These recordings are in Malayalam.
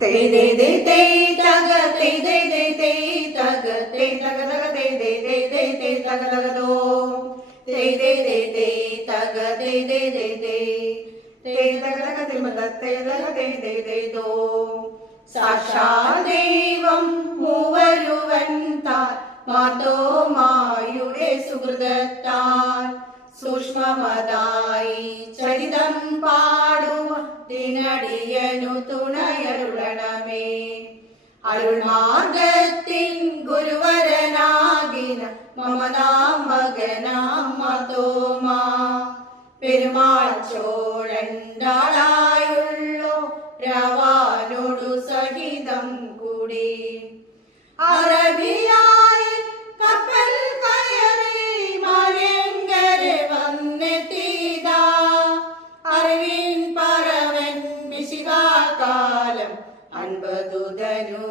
തേ ദേ ദേ തേ തക തേ ദേ ദേ തേ തക തേ തക തക തേ ദേ ദേ ദേ തേ തക തക ദോ തേ ദേ ദേ തേ തക തേ ദേ ദേ തേ തേ തക തക തിമത തേ തക തേ ദേ ദേ ദോ സാക്ഷാൽ ദൈവം മൂവരുവൻ താൻ മാതോമായുടെ സുഹൃതത്താൽ സൂക്ഷ്മമതായി ചരിതം പാടുവതിനടിയനു തുണയരുളണമേ. അരുൾമാർഗത്തിൻ ഗുരുവരനാകിന മമനാം മകനാം മതോമാ. പെരുമാൾ ചോഴണ്ടാളായുള്ളോ രവാനോടു സഹിതം കൂടി. അറബിയായി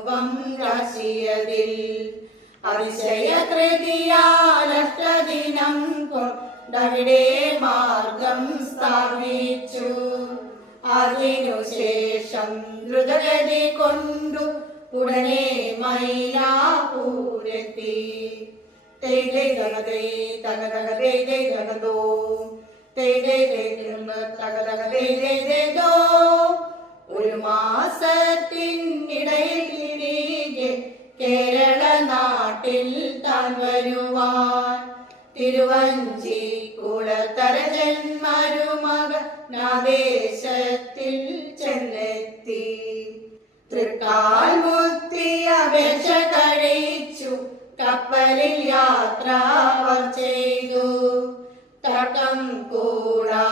ധനുവം രാശിയതിൽ അതിശയ തൃതീയാലഷ്ടദിനം കൊണ്ടവിടെ മാർഗം സ്ഥാപിച്ചു. അതിനുശേഷം ദ്രുതഗതി കൊണ്ടു ഉടനെ മൈലാപൂരെത്തി. തേജോ ഒരു മാസത്തിനിടയിൽ കേരള നാട്ടിൽ താൻ വരുവാൻ. തിരുവഞ്ചി കുളത്തര ജന്മരുമക നാദേശത്തിൽ ചെന്നെത്തി. തൃക്കാൽ മുത്തി അപേക്ഷ കഴിച്ചു കപ്പലിൽ യാത്ര ചെയ്തു. തടം കൂടാതമ്പത്തൊന്ന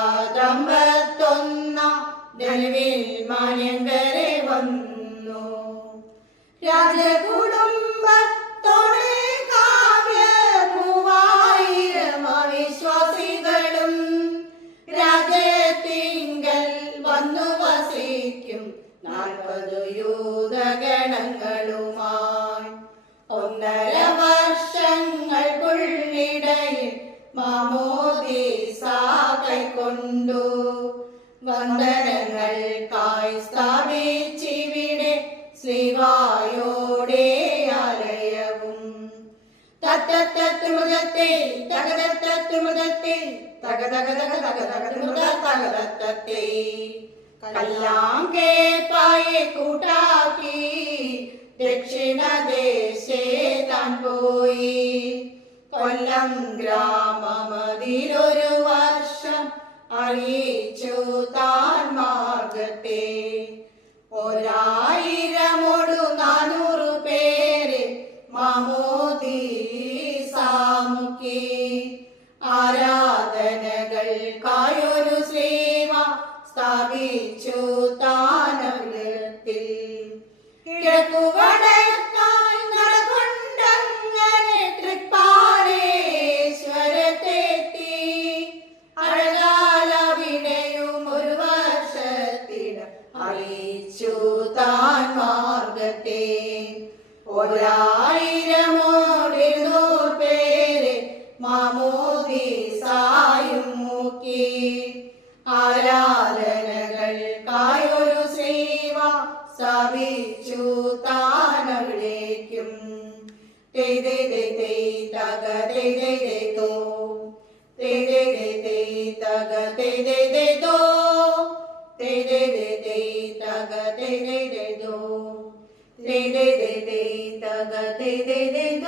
ധനുവിൽ മാന്യങ്കരെ വന്നു. നാൽപ്പത് യൂതഗണങ്ങളുമായി ഒന്നര വർഷങ്ങൾക്കുള്ളിടയിൽ മാമോദീസ കൈക്കൊണ്ടു. വന്ദനങ്ങൾക്കായി സ്ഥാപിച്ചിവിടെ ശ്രീവായോടെ ആലയവും. തത്തത്തൃമൃതത്തെ തകതത്തൃമൃതത്തെ തക തക തക തക തകതൃമൃത തകതത്തത്തെ കല്ലാം കേപ്പായെ കൂട്ടാക്കി ദക്ഷിണ ദേശേ താൻ പോയി. കൊല്ലം ഗ്രാമമതിലൊരു വർഷം അറിയിച്ചു താൻ മാർഗത്തെ. ഒരായിരമൊടു നാനൂറു പേര് മാമോദീസാമുക്കി അറിയിച്ചു താൻ മാർഗത്തെ ഒരായിരമോടിരുന്നൂറ് പേര് മൂക്കി മുക്കി ആരാധനകൾക്കായൊരു സേവ സഭിച്ചു താനവിടേക്കും തേയ് തേയ് തേയ് തക തോ ででででいたがでででど